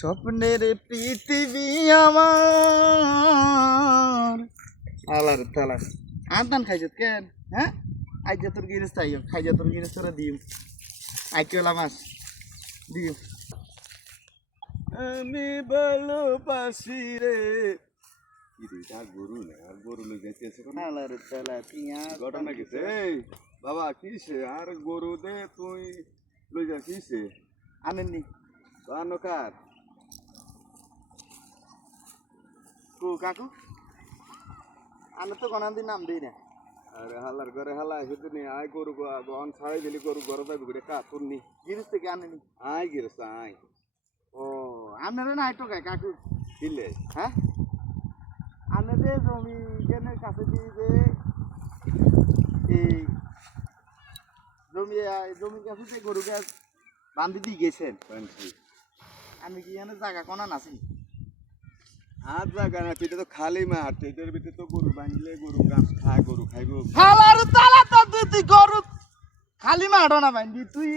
স্বপ্নের পৃথিবী আমার আলার তালা আদান খাইছ কেন হ্যাঁ আইজা তোর গিরিস তাই খাইজা তোর গিরিস তোরা দিও আইকেলা মাছ দিও আমি ভালোবাসি রে আর গরু না আর গরু লই যাইতেছে আলার তালা পিয়া ঘটনা গেছে এই বাবা কিসে আর গরু দে তুই লই যা কিসে আনেননি বানো কার কো কাকু আনে তো কোন দিন নাম দেই না আরে হালার ঘরে হালা এসে নি আয় গরু গন ছাড়াই দিলি গরু ঘরে পাইবি করে কা তোর নি গিরিস থেকে আনেনি আয় গিরস আয় ও আপনারা না আইটো কাই কাকু কিলে হ্যাঁ আপনাদের জমি কেনের কাছে দিয়ে যে এই জমির কাছে যে গরু গাছ বান্ধি দিয়ে গেছেন বানছি আমি কি এখানে জায়গা কোনা নাছি আর জায়গা না এটা তো খালি মাঠ এটার ভিতরে তো গরু বাঁধলে গরু গাছ খায় গরু খাইবো হালার তালা তো তুই গরু খালি মাঠো না বান্ধি তুই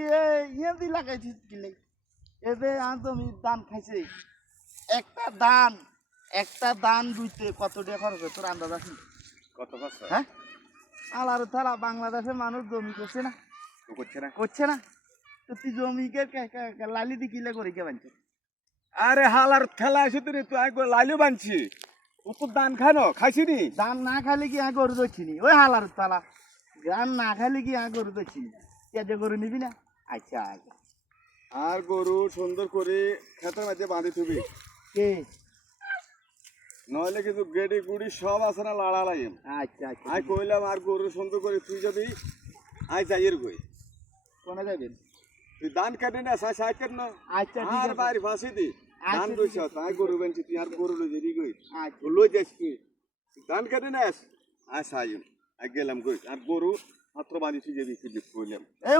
ইয়ে দি লাগাইছিস কিলে এতে আর জমি ধান খাইছে একটা ধান দুইতে কত টাকা খরচ হয় তোর আন্দাজ আছে কত খরচ হ্যাঁ আলার তালা বাংলাদেশের মানুষ জমি করছে না তো করছে না করছে না তো তুই জমিকে লালি দি কিলে করে কে বানছে আরে হালার খেলা এসে তুই তুই আগে লাইলেও বানছি ও তো দান খানো খাইছি নি ধান না খাইলে কি গরু দচ্ছিনি ওই হালার তালা ধান না খাইলে কি গরু দচ্ছিনি যে গরু নিবি না আচ্ছা আচ্ছা আর গরু সুন্দর করে খেতের মাঝে বাঁধি থুবি কে নইলে কিন্তু গেডি গুড়ি সব আছে না লাড়া লাগেন আচ্ছা আচ্ছা আই কইলাম আর গরু সুন্দর করে তুই যাবি আই যাইয়ের কই কোনে যাবেন তুই ধান কাটি না সাইড কাট না আচ্ছা ঠিক আর আছে বাড়ি ফাঁসি দি আচ্ছা, ধান ঠিক কইছ আছে। তাই গরু বানছি তুই আর গরু লই যাবি কই আচ্ছা লই যাস তুই ধান কাটি না আই সাইম আই গেলাম কই আর গরু মাত্র বাঁধি তুই যাবি তুই কইলাম এই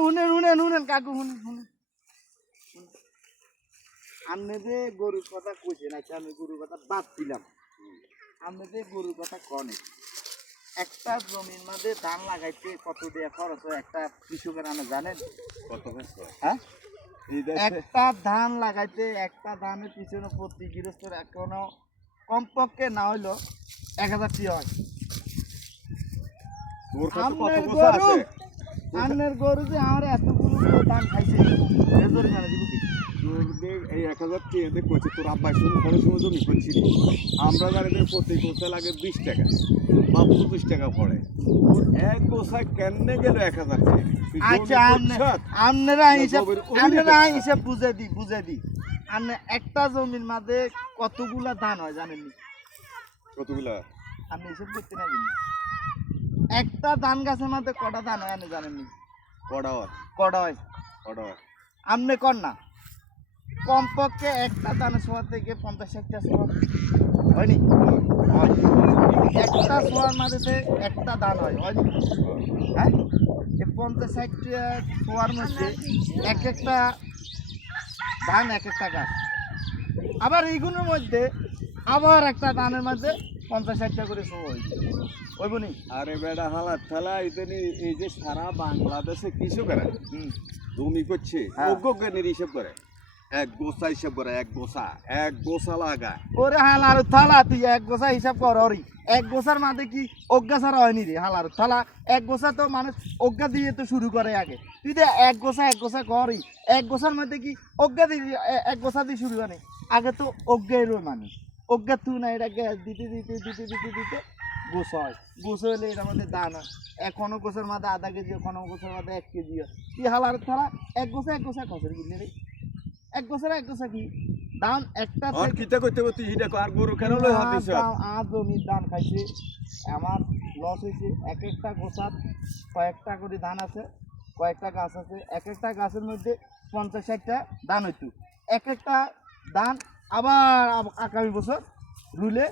শুনেন কাকু শুনেন আপনি যে গরুর কথা কইছেন আচ্ছা আমি গরুর কথা বাদ দিলাম আপনি যে গরুর কথা কনে একটা জমির মধ্যে ধান লাগাইতে কত দিয়ে খরচ হয় একটা কৃষকের আপনি জানেন কত খরচ হ্যাঁ এই দেশে একটা ধান লাগাইতে একটা ধানের পিছনে প্রতি গৃহস্থর এখনো কমপক্ষে না হইলো 1000 টাকা হয় তোর কাছে কত আপনার গোছা গরু আছে আপনার গরু যে আমার এতগুলো ধান খাইছে এজোর জানা দিব কি এই 1000 টাকা দিয়ে কইছে তোর আব্বাই শুরু করে শুরু জমি করছিলি আমরা জানি যে প্রতি গোছা লাগে 20 টাকা বা 25 টাকা পড়ে ওর এক গোছা কেমনে গেল 1000 টাকা তুই আচ্ছা জমি করছত? আপনারা জমির অভিযোগ হিসাব বুঝে দি আপনি একটা জমির মধ্যে কতগুলা ধান হয় জানেননি কতগুলা আপনি হিসাব করতে না জানি একটা ধান গাছের মধ্যে কটা ধান হয় আপনি জানেননি পড়াওয়ার কটা হয় পড়াওয়ার আপনি কর না কমপক্ষে একটা ধানের সোয়া থেকে 50-60টা সোয়া হয়নি হয় একটা সোয়ার মধ্যে একটা ধান হয়নি হ্যাঁ এই 50-60টা সোয়ার মধ্যে এক একটা ধান এক একটা গাছ আবার এইগুলোর মধ্যে আবার একটা ধানের মধ্যে 50-60টা করে সোয়া হইব নি আরে বেটা হালাত ঠেলা ইদানি এই যে সারা বাংলাদেশে কৃষকেরা জমি করছে হ্যাঁ। অজ্ঞানের হিসাব করে এক গোছা হিসাব করে এক গোছা লাগায় ওরে হালার থালা তুই এক গোছা হিসাব কর ওরি এক গোছার মাঝে কি অজ্ঞা ছাড়া হয়নি রে হালার থালা এক গোছা তো মানুষ অজ্ঞা দিয়ে তো শুরু করে আগে তুই তো এক গোছা করই এক গোছার মধ্যে কি অজ্ঞা দিয়ে এক গোছা দিয়ে শুরু করে আগে তো অজ্ঞাই রই মানুষ অজ্ঞা তুই না এটা গ্যাস দিতে গোছ হয় গোছ হলে এটার মধ্যে দান হয় এখনো গোছার মধ্যে আধা কেজি এখনো গোছার মধ্যে 1 কেজি হয় তুই হালার থালা এক গোছা খসের কিনে রে এক গোছা কি দাম একটা আর কিতা করতে করতে হিটা আর গরু কেন লই হাত দিছ আর জমির ধান খাইছে আমার লস হয়েছে এক একটা গোছার কয়েকটা করে ধান আছে কয়েকটা গাছ আছে এক একটা গাছের মধ্যে 50-60টা ধান হইতো এক একটা ধান আবার আগামী বছর রুলে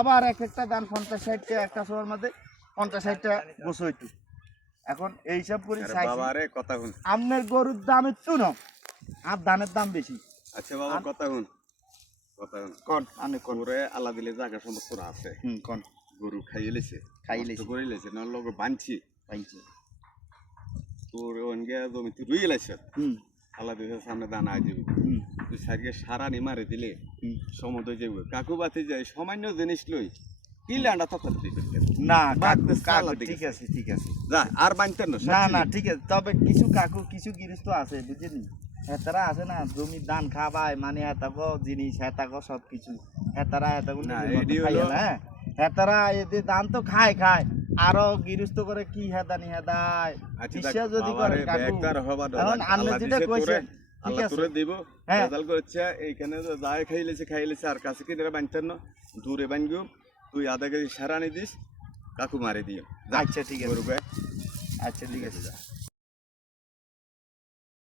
আবার এক একটা ধান 50-60টা একটা সময়ের মধ্যে 50-60টা গোছ হইতো এখন এই হিসাব করে বাবারে কথা শুন আপনার গরুর দাম একটু না আর ধানের দাম বেশি আচ্ছা বাবা কথা শুন কোন আনে কোন ওরে আল্লাহ দিলে জায়গা সমস্ত আছে কোন গরু খাইয়ে লেছে না লগে বানছি তোর অনগে জমি তুই রুই লাইছ আল্লাহ দিলে সামনে দানা আই যাবি তুই সাইডে সারানি মারে দিলে সমুদ্র যাবে কাকু বাতি যায় সামান্য জিনিস লই কি ল্যান্ডা তখন না বাদ কাকু দে, কাকু সালাদ দিকে ঠিক আছে ঠিক আছে যা আর বানতেন না না না ঠিক আছে তবে কিছু কাকু কিছু গৃহস্থ আছে বুঝলি হেতারা আছে না জমি ধান খাবায় মানে হেতাকো জিনিস হেতাকো সব কিছু হেতারা হেতাগুলো না, নিজের মতো এডি খাইয়ে হলো- না, হ্যাঁ হেতারা এদের ধান তো খায় আরো গৃহস্থ করে কি হেদানি হেদায় চিকিৎসা যদি করে কাকু বেকার হবার এখন আপনি যেটা কইছেন ঠিক আল্লাহ আছে তোরে দিব হ্যাঁ। রেজাল্ট করেছে এইখানে তো যায় খাইলেছে আর কাছে কিনে বানতেন না দূরে বানগু তুই আধা কেজি সারানি দিস কাকু মারি দিও আচ্ছা ঠিক আছে গরু গায়ে আচ্ছা ঠিক আছে